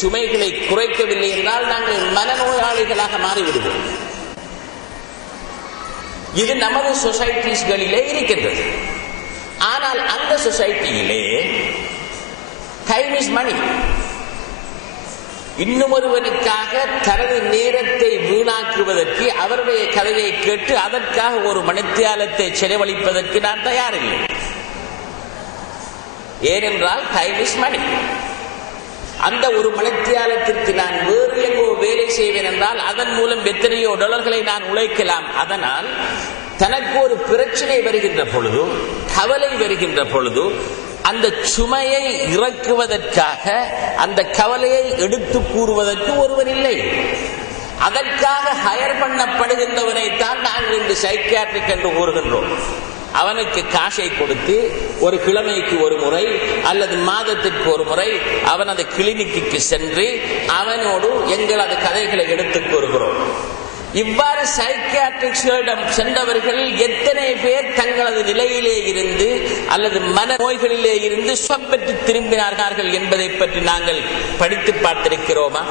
சுமைகளை குறைக்கவில்லை என்றால் நாங்கள் மனநோயாளிகளாக மாறிவிடுவோம். இது நமது சொசைட்டிஸ்களிலே இருக்கின்றது. ஆனால் அந்த சொசைட்டியிலே டைம் இஸ் மணி. இன்னும் ஒருவனுக்காக தனது நேரத்தை வீணாக்குவதற்கு, அவருடைய கதையை கேட்டு அதற்காக ஒரு மணித்தியாலத்தை செலவழிப்பதற்கு நான் தயாரில்லை. ஏனென்றால் டைம் இஸ் மணி. அந்த ஒரு மணித்தியாலத்திற்கு நான் வேறு எங்கோ வேலை செய்வேன் என்றால் அதன் மூலம் எத்தனையோ டாலர்களை நான் உழைக்கலாம். அதனால் தனக்கு ஒரு பிரச்சனை வருகின்ற பொழுது, கவலை வருகின்ற பொழுது, அந்த சுமையை இறக்குவதற்காக, அந்த கவலையை எடுத்து கூறுவதற்கு ஒருவர் இல்லை. அதற்காக ஹயர் பண்ணப்படுகின்றவனைத்தான் நாங்கள் இந்த சைக்கியாட்ரிக் என்று கூறுகின்றோம். அவனுக்கு காசை கொடுத்து ஒரு கிழமைக்கு ஒரு முறை அல்லது மாதத்திற்கு ஒரு முறை அவன் அந்த கிளினிக்கு சென்று அவனோடு எங்களது கதைகளை எடுத்துக் கூறுகிறோம். இவ்வாறு சைக்கியாட்ரிக்ஸிடம் சென்றவர்கள் எத்தனை பேர் தங்களது நிலையிலே இருந்து அல்லது மன நோய்களிலே இருந்து சுகம் பெற்று திரும்பினார்கள் என்பதை பற்றி நாங்கள் படித்து பார்த்திருக்கிறோமா?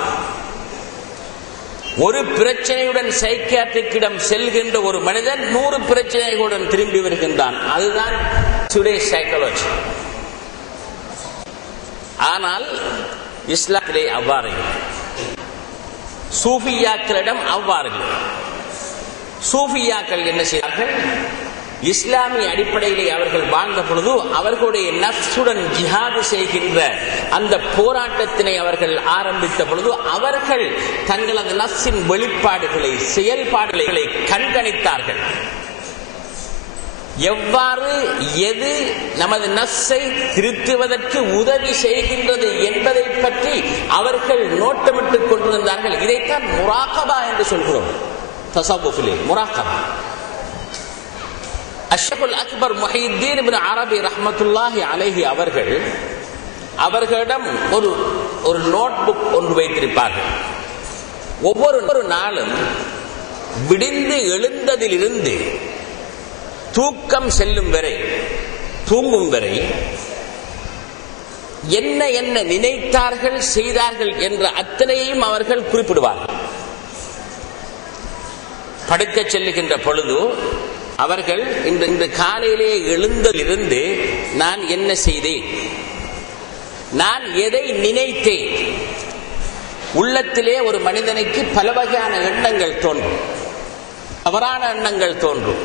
ஒரு பிரச்சனையுடன் சைக்கியாட்ரிக்கிடம் செல்கின்ற ஒரு மனிதன் 100 பிரச்சனைகளுடன் திரும்பி வருகின்றான். அதுதான் டுடே சைக்காலஜி. ஆனால் இஸ்லாமிலே அவ்வாறு இல்லை. சூஃபியாக்களிடம் அவ்வாறு இல்லை. சூஃபியாக்கள் என்ன செய்தார்கள்? இஸ்லாமிய அடிப்படையிலே அவர்கள் வாழ்ந்த பொழுது அவர்களுடைய நஃப்ஸுடன் ஜிஹாது செய்கின்ற அந்த போராட்டத்தினை அவர்கள் ஆரம்பித்த பொழுது அவர்கள் தங்களது நஃப்ஸின் வெளிப்பாடுகளை, செயல்பாடுகளை கண்காணித்தார்கள். எவ்வாறு எது நமது நஃப்ஸை திருத்துவதற்கு உதவி செய்கின்றது என்பதை பற்றி அவர்கள் நோட்டமிட்டுக் கொண்டிருந்தார்கள். இதைத்தான் முராகபா என்று சொல்கிறோம். தஸவ்வுஃபிலே முராகபா. அஷ்ஷகுல் அக்பர் முஹையீத்தீன் இப்னு அரபி ரஹ்மத்துல்லாஹி அலைஹி அவர்களிடம் ஒரு நோட்புக் ஒன்று வைத்திருப்பார்கள். ஒவ்வொரு நாளும் விடிந்து எழுந்ததிலிருந்து தூக்கம் செல்லும் வரை, தூங்கும் வரை என்ன என்ன நினைத்தார்கள், செய்தார்கள் என்ற அத்தனையும் அவர்கள் குறிப்பிடுவார்கள். படுக்க செல்லுகின்ற பொழுது அவர்கள் இன்று காலையிலே எழுந்ததிலிருந்து நான் என்ன செய்தேன், நான் எதை நினைத்தேன். உள்ளத்திலே ஒரு மனிதனுக்கு பல வகையான எண்ணங்கள் தோன்றும். தவறான எண்ணங்கள் தோன்றும்,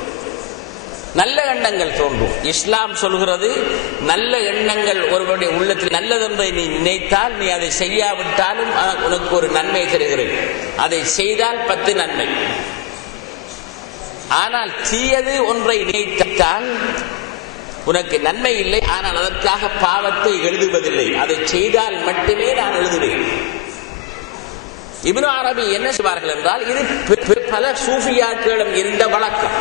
நல்ல எண்ணங்கள் தோன்றும். இஸ்லாம் சொல்கிறது, நல்ல எண்ணங்கள் ஒருவருடைய உள்ளத்தில் நல்லதென்றை நீ நினைத்தால், நீ அதை செய்யாவிட்டாலும் உனக்கு ஒரு நன்மை தருகிறது. அதை செய்தால் 10 நன்மை. ஆனால் தீயது ஒன்றை நினைத்தால் உனக்கு நன்மை இல்லை. ஆனால் அதற்காக பாவத்தை எழுதுவதில்லை. அதை செய்தால் மட்டுமே நான் எழுதுவேன். இப்னு அரபி என்ன செய்வார்கள் என்றால், இது பல சூஃபியாக்களிடம் இருந்த வழக்கம்.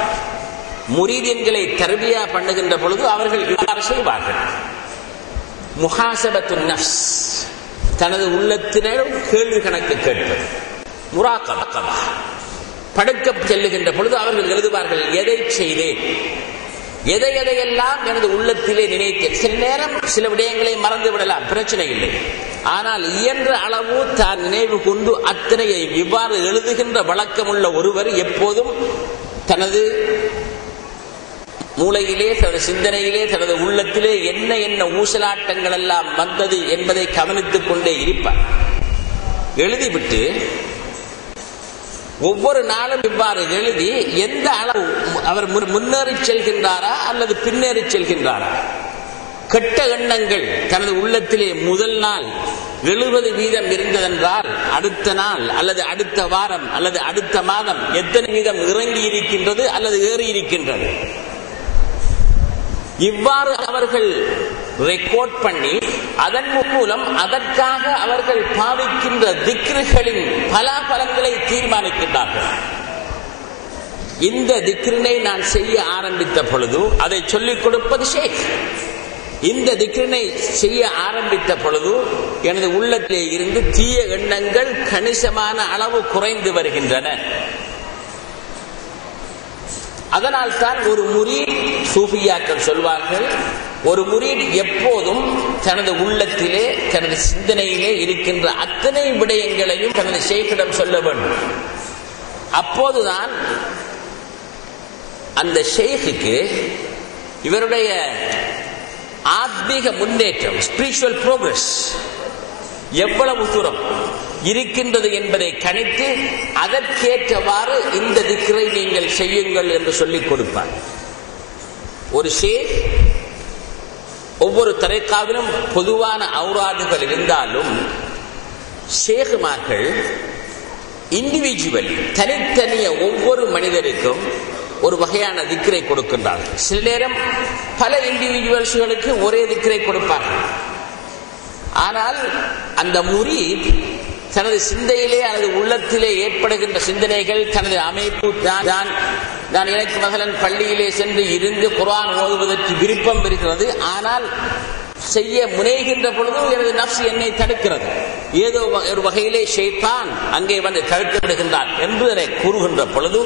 முரீதின்களை தர்பியா பண்ணுகின்ற பொழுது அவர்கள் இவ்வாறு செய்வார்கள். முஹாசபத்துன் நஃப்ஸ், தனது உள்ளத்தினரும் கேள்வி கணக்கு கேட்பது. முராகபா. படுக்க செல்லுகின்ற பொழுது அவர்கள் எழுதுவார்கள், எதை செய்தேன், எதையெல்லாம் எனது உள்ளத்திலே நினைத்தேன். சில நேரம் சில விடயங்களை மறந்து விடலாம், பிரச்சனை இல்லை. ஆனால் இயன்ற அளவு தான் நினைவு கொண்டு அத்தனையை இவ்வாறு எழுதுகின்ற வழக்கமுள்ள ஒருவர் எப்போதும் தனது மூளையிலே, தனது சிந்தனையிலே, தனது உள்ளத்திலே என்ன என்ன ஊசலாட்டங்கள் எல்லாம் வந்தது என்பதை கவனித்துக் கொண்டே இருப்பார். எழுதிவிட்டு ஒவ்வொரு நாளும் இவ்வாறு எழுதி எந்த அளவு அவர் முன்னேறி செல்கின்றாரா அல்லது பின்னேறி செல்கின்றாரா. கெட்ட எண்ணங்கள் தனது உள்ளத்திலே முதல் நாள் 70% இருந்ததென்றால் அடுத்த நாள் அல்லது அடுத்த வாரம் அல்லது அடுத்த மாதம் எத்தனை வீதம் இறங்கி இருக்கின்றது அல்லது ஏறி இருக்கின்றது. இவ்வாறு அவர்கள் ரெக்கார்ட் பண்ணி அதன் மூலம் அதற்காக அவர்கள் பாவிக்கின்ற திக்ருகளின் பலாபலங்களை தீர்மானிக்கின்றார்கள். இந்த திக்ரினை நான் செய்ய ஆரம்பித்த பொழுது அதை சொல்லிக் கொடுப்பது ஷேக். இந்த திக்ரினை செய்ய ஆரம்பித்த பொழுது எனது உள்ளத்திலே இருந்து தீய எண்ணங்கள் கணிசமான அளவு குறைந்து வருகின்றன. அதனால் தான் ஒரு முரீத், சூஃபியாக்கள் சொல்வார்கள், ஒரு முரீத் எப்போதும் தனது உள்ளத்திலே தனது சிந்தனையிலே இருக்கின்ற அத்தனை விடயங்களையும் தனது ஷேக்கிடம் சொல்ல வேண்டும். அப்போதுதான் அந்த ஷேக்குக்கு இவருடைய ஆத்மீக முன்னேற்றம், ஸ்பிரிச்சுவல் ப்ரோக்ரஸ் எவ்வளவு தூரம் இருக்கின்றது என்பதை கணித்து அதற்கேற்றவாறு இந்த திக்ரை நீங்கள் செய்யுங்கள் என்று சொல்லிக் கொடுப்பார். ஒரு ஷேக் ஒவ்வொரு தரைக்காவிலும் பொதுவான ஔராதுகள் இருந்தாலும் ஷேகுமார்கள் இண்டிவிஜுவலி தனித்தனிய ஒவ்வொரு மனிதருக்கும் ஒரு வகையான திக்ரை கொடுக்கின்றார்கள். சில நேரம் பல இண்டிவிஜுவல்ஸ்களுக்கு ஒரே திக்ரை கொடுப்பார்கள். ஆனால் அந்த முரீத் தனது சிந்தையிலே அல்லது உள்ளத்திலே ஏற்படுகின்ற சிந்தனைகள், தனது அமைப்பு, நான் எனக்கு மகலன் பள்ளியிலே சென்று இருந்து குர்ஆன் ஓதுவதற்கு விருப்பம் இருக்கிறது, ஆனால் செய்ய முனைகின்ற பொழுதும் எனது நஃப்ஸ் என்னை தடுக்கிறது, ஏதோ ஒரு வகையிலே ஷைத்தான் அங்கே வந்து தடுத்து விடுகின்றான் என்று அதை கூறுகின்ற பொழுது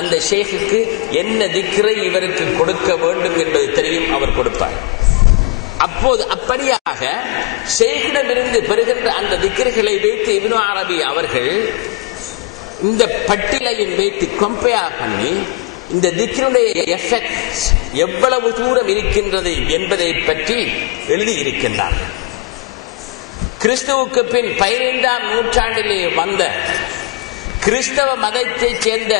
அந்த ஷேக்குக்கு என்ன திக்ரை இவருக்கு கொடுக்க வேண்டும் என்பது தெரியும், அவர் கொடுப்பார். அப்போது அப்படியாக ஷேக்கிடமிருந்து பெறுகின்ற அந்த திக்ர்களை வைத்து இப்னு அரபி அவர்கள் இந்த பட்டியலையும் வைத்து கம்பேர் பண்ணி இந்த திக்ருடைய எஃபெக்ட் எவ்வளவு தூரம் இருக்கின்றது என்பதை பற்றி எழுதியிருக்கின்றார்கள். கிறிஸ்துவுக்கு பின் 15ஆம் நூற்றாண்டிலே வந்த கிறிஸ்தவ மதத்தைச் சேர்ந்த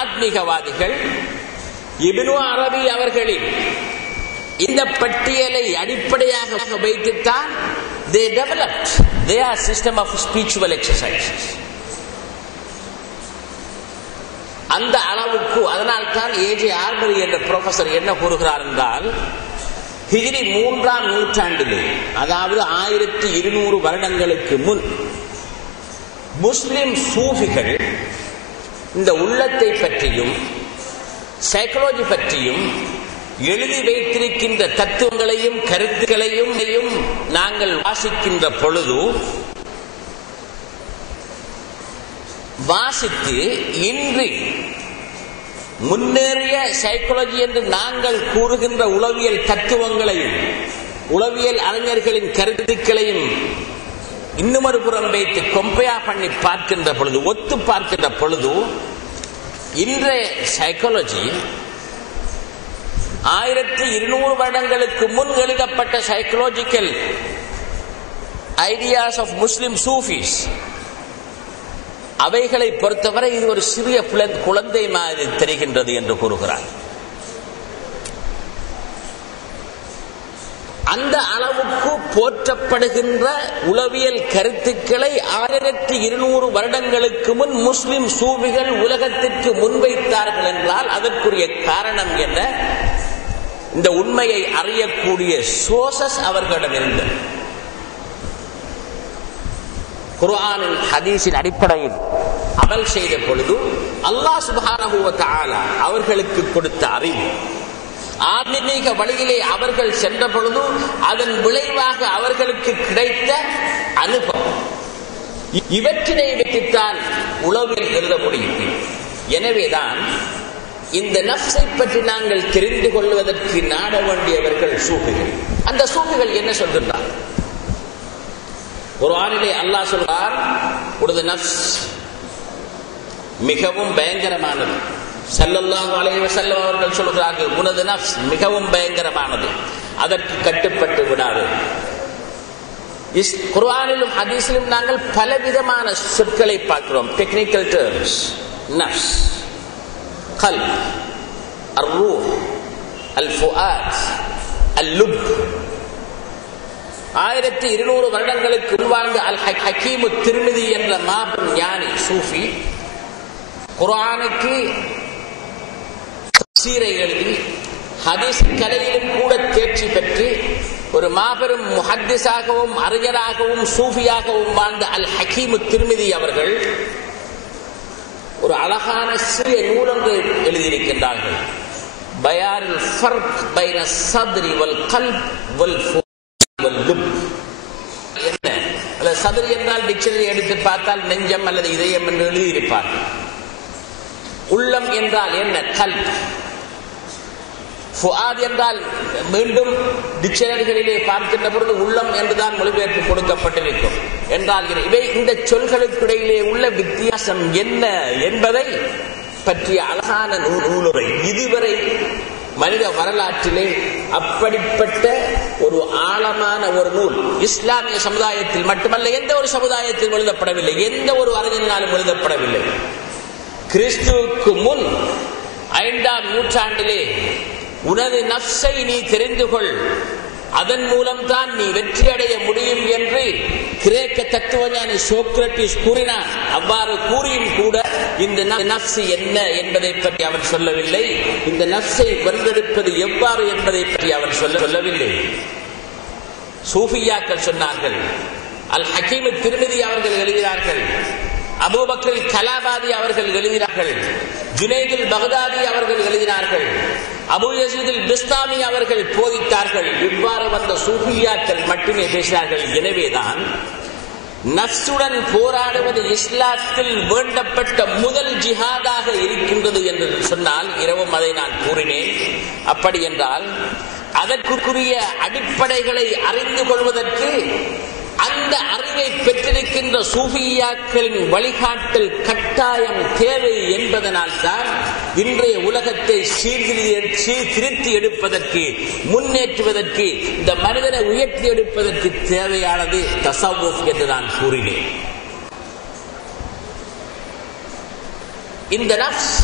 ஆத்மீகவாதிகள் இப்னு அரபி அவர்களின் இந்த பட்டியலை அடிப்படையாக வைத்துத்தான் they developed their system of spiritual exercises. அந்த அளவுக்கு, அதனால் தான் ஏஜே ஆர்பரி என்ற ப்ரொஃபசர் என்ன கூறுகிறார் என்றால், ஹிஜ்ரி 3ஆம் நூற்றாண்டிலே, அதாவது 1200 வருடங்களுக்கு முன் முஸ்லிம் சூஃபிகள் இந்த உள்ளத்தை பற்றியும் சைக்காலஜி பற்றியும் எழுதி வைத்திருக்கின்ற தத்துவங்களையும் கருத்துக்களையும் நாங்கள் வாசிக்கின்ற பொழுது வாசித்து இன்று முன்னேறிய சைக்காலஜி என்று நாங்கள் கூறுகின்ற உளவியல் தத்துவங்களையும் உளவியல் அறிஞர்களின் கருத்துக்களையும் இன்னும் ஒரு புறம் வைத்து கம்பேர் பண்ணி பார்க்கின்ற பொழுது, ஒத்து பார்க்கின்ற பொழுது, இன்றைய சைக்காலஜி 1200 வருடங்களுக்கு முன் எழுதப்பட்ட சைக்காலஜிக்கல் ஐடியாஸ் ஆஃப் முஸ்லிம் சூஃபீஸ், அவைகளை பொறுத்தவரை இது ஒரு சிறிய குழந்தை மாதிரி தெரிகின்றது என்று கூறுகிறார். அந்த அளவுக்கு போற்றப்படுகின்ற உளவியல் கருத்துக்களை 1200 வருடங்களுக்கு முன் முஸ்லிம் சூஃபிகள் உலகத்திற்கு முன்வைத்தார்கள் என்றால் அதற்குரிய காரணம் என்ன? இந்த உண்மையை அறியக்கூடிய சோர்சஸ் அவர்களிடம் இருந்தது. குர்ஆனின் ஹதீஸின் அடிப்படையில் அமல் செய்த பொழுது அல்லாஹ் சுப்ஹானஹு வ தஆலா அவர்களுக்கு கொடுத்த அறிவு, ஆன்மீக வழியிலே அவர்கள் சென்ற பொழுது அதன் விளைவாக அவர்களுக்கு கிடைத்த அனுபவம், இவற்றினை வைத்துத்தான் உளவியல் எழுத முடியும். எனவேதான் இந்த நஃப்ஸை பற்றி நாங்கள் தெரிந்து கொள்வதற்கு நாட வேண்டியவர்கள் சூஃபிகள். அந்த சூஃபிகள் என்ன சொல்கின்றார்? குர்ஆனிலே அல்லாஹ் சொல்றார், உனது நஃப்ஸ் மிகவும் பயங்கரமானது. ஸல்லல்லாஹு அலைஹி வஸல்லம் அவர்கள் சொல்கிறார்கள், உனது நஃப்ஸ் மிகவும் பயங்கரமானது, அதற்கு கட்டுப்பட்டு விடாது. குர்ஆனிலும் ஹதீஸிலும் நாங்கள் பலவிதமான சொற்களை பார்க்கிறோம், டெக்னிக்கல் டெர்ம்ஸ். நஃப்ஸ், கல்ப், அர்-ரூஹ், அல்-ஃபுஆத், அல்-லுப். 1200 வருடங்களுக்கு வாழ்ந்த அல் ஹக்கீமு திர்மிதி என்ற மாபெரும் ஞானி சூஃபி குர்ஆனுக்கு தஃசீரை எழுதி ஹதீஸ் கலையிலும் கூட தேர்ச்சி பெற்று ஒரு மாபெரும் முஹத்திஸாகவும் அறிஞராகவும் சூஃபியாகவும் வாழ்ந்த அல் ஹக்கீமு திர்மிதி அவர்கள் ஒரு அழகான சிறிய நூலொன்று எழுதியிருக்கின்றார்கள். பயானுல் ஃபர்க் பைன ஸத்ரி வல் கல்ப் வல் ஃபுஆத் வல் லுப். என்ன அல்ல, சத்ரி என்றால் டிக்ஷனரி எடுத்து பார்த்தால் நெஞ்சம் அல்லது இதயம் என்று எழுதியிருப்பார். உள்ளம் என்றால் என்ன? கல்ப். ஃபுஆத் என்றால் மீண்டும் டிக்ஷனரிகளிலே பார்க்கின்ற பொழுது உள்ளம் என்றுதான் மொழிபெயர்ப்பு கொடுக்கப்பட்டிருக்கும் என்றால் இவை இந்த சொல்களுக்கிடையிலே உள்ள வித்தியாசம் என்ன என்பதை பற்றிய அழகான நூலுரை இதுவரை மனித வரலாற்றிலே அப்படிப்பட்ட ஒரு ஆழமான ஒரு நூல் இஸ்லாமிய சமுதாயத்தில் மட்டுமல்ல எந்த ஒரு சமுதாயத்தில் எழுதப்படவில்லை, எந்த ஒரு அறிஞராலும் எழுதப்படவில்லை. கிறிஸ்துவுக்கு முன் 5ஆம் நூற்றாண்டிலே உனது நஃப்ஸை நீ தெரிந்து கொள், அதன் மூலம்தான் நீ வெற்றி அடைய முடியும் என்று கிரேக்க தத்துவஞானி சோக்ரட்டிஸ் கூறினார். அவ்வாறு கூறியும் கூட இந்த நஃப்ஸ் என்ன என்பதை பற்றி அவன் சொல்லவில்லை, இந்த நஃப்ஸை வென்றெடுப்பது எவ்வாறு என்பதை பற்றி அவன் சொல்லவில்லை. சூஃபியாக்கள் சொன்னார்கள். அல் ஹக்கீம் திர்மிதி அவர்கள் எழுதினார்கள், அபூபக்கர் கலாபாதி அவர்கள் எழுதினார்கள், ஜுனைதுல் பக்தாதி அவர்கள் எழுதினார்கள், அபு யஸீதுல் பிஸ்தாமி அவர்கள் போதித்தார்கள். இவ்வாறு வந்த சூஃபியாக்கள் மட்டுமே பேசினார்கள். எனவேதான் நஃப்ஸுடன் போராடுவது இஸ்லாத்தில் வேண்டப்பட்ட முதல் ஜிஹாதாக இருக்கின்றது என்று சொன்னால் இரவும் அதை நான் கூறினேன். அப்படி என்றால் அதற்குரிய அடிப்படைகளை அறிந்து கொள்வதற்கு அந்த அறிவை பெற்றிருக்கின்ற சூஃபியாக்களின் வழிகாட்டல் கட்டாயம் தேவை என்பதனால் தான் இன்றைய உலகத்தை சீர்திருத்தி எடுப்பதற்கு, முன்னேற்றுவதற்கு, இந்த மனிதனை உயர்த்தி எடுப்பதற்கு தேவையானது தஸவ்வுஃப் என்று நான் கூறினேன். இந்த நஃப்ஸ்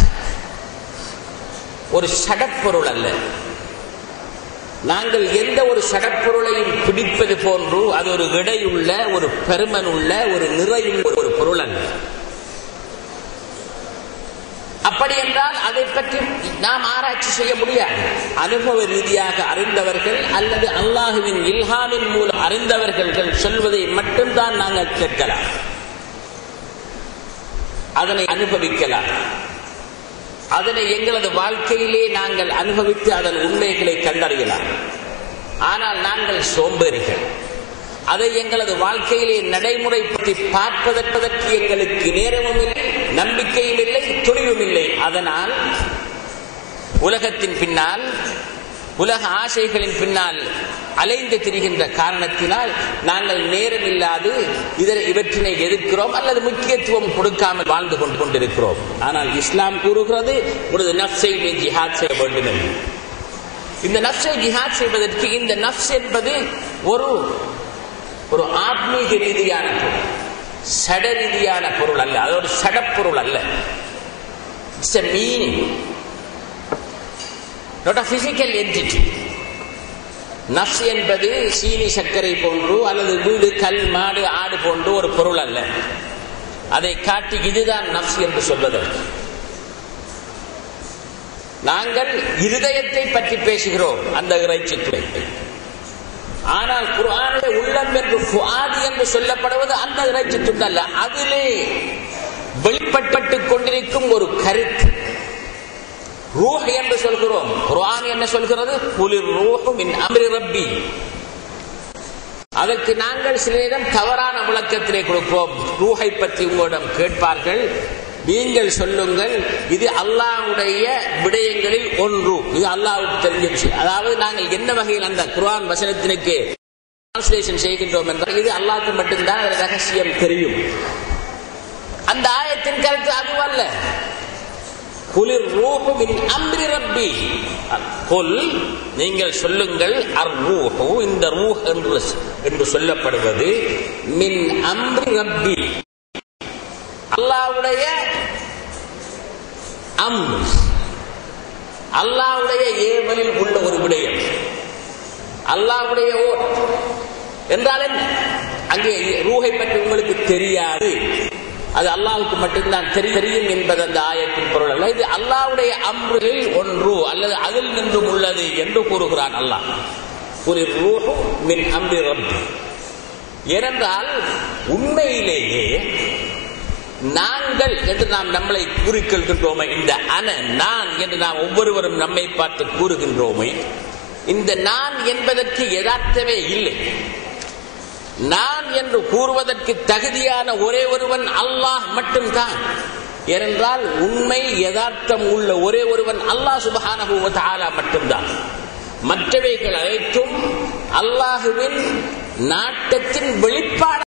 ஒரு சடப்பொருள் அல்ல. நாங்கள் எந்த ஒரு சடப்பொருளையும் பிடிப்பது போன்று அது ஒரு எடையுள்ள, ஒரு பெருமனுள்ள, ஒரு நிறையுள்ள ஒரு பொருள் அல்ல. அப்படி என்றால் அதை பற்றி நாம் ஆராய்ச்சி செய்ய முடியாது. அனுபவ ரீதியாக அறிந்தவர்கள் அல்லது அல்லாஹுவின் இல்ஹாமின் மூலம் அறிந்தவர்கள் சொல்வதை மட்டும்தான் நாங்கள் கேட்கலாம், அதனை அனுபவிக்கலாம், அதனை எங்களது வாழ்க்கையிலே நாங்கள் அனுபவித்து அதன் உண்மைகளை கண்டறியலாம். ஆனால் நாங்கள் சோம்பேறிகள். அதை எங்களது வாழ்க்கையிலே நடைமுறைப்படுத்தி பார்ப்பதற்கு எங்களுக்கு நேரமும் இல்லை, நம்பிக்கையும் இல்லை, துணிவும் இல்லை. அதனால் உலகத்தின் பின்னால், உலக ஆசைகளின் பின்னால் அலைந்து திரிகின்ற காரணத்தினால் நாங்கள் நேரம் இல்லாது இவற்றினை எதிர்க்கிறோம் அல்லது முக்கியத்துவம் கொடுக்காமல் வாழ்ந்து கொண்டிருக்கிறோம். ஆனால் இஸ்லாம் கூறுகிறது உனது நஃப்ஸை நீ ஜிஹாத் செய்ய வேண்டும் என்று. இந்த நஃப்ஸை ஜிஹாத் செய்வதற்கு இந்த நஃப்ஸ் என்பது ஒரு ஆத்மீக ரீதியான பொருள், சட ரீதியான பொருள் அல்ல. அது ஒரு சடப்பொருள் அல்ல. It's a meaning, not a physical entity. நஃப்ஸ் என்பது சீனி சர்க்கரை போன்று அல்லது வீடு, கல், மாடு, ஆடு போன்று ஒரு பொருள் அல்ல. அதை காட்டி இதுதான் நஃப்ஸ் என்று சொல்வதற்கு நாங்கள் இருதயத்தை பற்றி பேசுகிறோம், அந்த இறைச்சி துளை. ஆனால் குர்ஆனிலே உள்ளம் என்று ஃபுஆத் என்று சொல்லப்படுவது அந்த இறைச்சி துண்டு அல்ல. அதிலே வெளிப்பட்டு கொண்டிருக்கும் ஒரு கருத்து ரூஹ் என்று சொல்கிறோம். குர்ஆன் என்ன சொல்கிறது? குலிர் ரூஹு மின் அம்ரி ரப்பி. அதற்கு நாங்கள் சில நேரம் தவறான விளக்கத்திலே கொடுப்போம். ரூஹை பற்றி உங்களிடம் கேட்பார்கள், நீங்கள் சொல்லுங்கள் இது அல்லாஹ்வுடைய விடயங்களில் ஒன்று, இது அல்லாஹ்வுக்கு தெரிஞ்ச விஷயம். அதாவது நாங்கள் என்ன வகையில் அந்த குர்ஆன் வசனத்திற்கு டிரான்ஸ்லேஷன் செய்கின்றோம் என்றால் இது அல்லாஹ்வுக்கு மட்டும்தான் ரகசியம் தெரியும். அந்த ஆயத்தின் கருத்து அதுவல்ல. குலிர் ரூஹு மின் அம்ரி ரப்பி. குல், நீங்கள் சொல்லுங்கள், அர் ரூஹு, இந்த ரூஹ் என்று சொல்லப்படுவது மின் அம்ரி ரப்பி, அல்லாஹ்வுடைய அம்ர், அல்லாஹ்வுடைய ஏவலில் உள்ள ஒரு விடயம். அல்லாஹ்வுடைய என்றால் என்ன? அங்கே ரூஹை பற்றி உங்களுக்கு தெரியாது, அது அல்லாஹ்வுக்கு மட்டும்தான் தெரியும் என்பது அந்த ஆயத்தின் பொருள் அல்ல. இது அல்லாஹ்வுடைய அம்ரில் ஒன்று அல்லது அதில் நின்றும் உள்ளது என்று கூறுகிறான் அல்லாஹ். குலிர் ரூஹு மின் அம்ரி ரப்பி. ஏனென்றால் உண்மையிலேயே நாங்கள் என்று நாம் நம்மளை கூறிக்கொள்கின்றோமே, இந்த நான் என்று நாம் ஒவ்வொருவரும் நம்மை பார்த்து கூறுகின்றோமே, இந்த நான் என்பதற்கு யதார்த்தமே இல்லை. நான் என்று கூறுவதற்கு தகுதியான ஒரே ஒருவன் அல்லாஹ் மட்டும்தான். ஏனென்றால் உண்மை யதார்த்தம் உள்ள ஒரே ஒருவன் அல்லாஹ் சுப்ஹானஹு வ தஆலா மட்டும்தான். மற்றவைகள் அனைத்தும் அல்லாஹுவின் நாட்டத்தின் வெளிப்பாடு.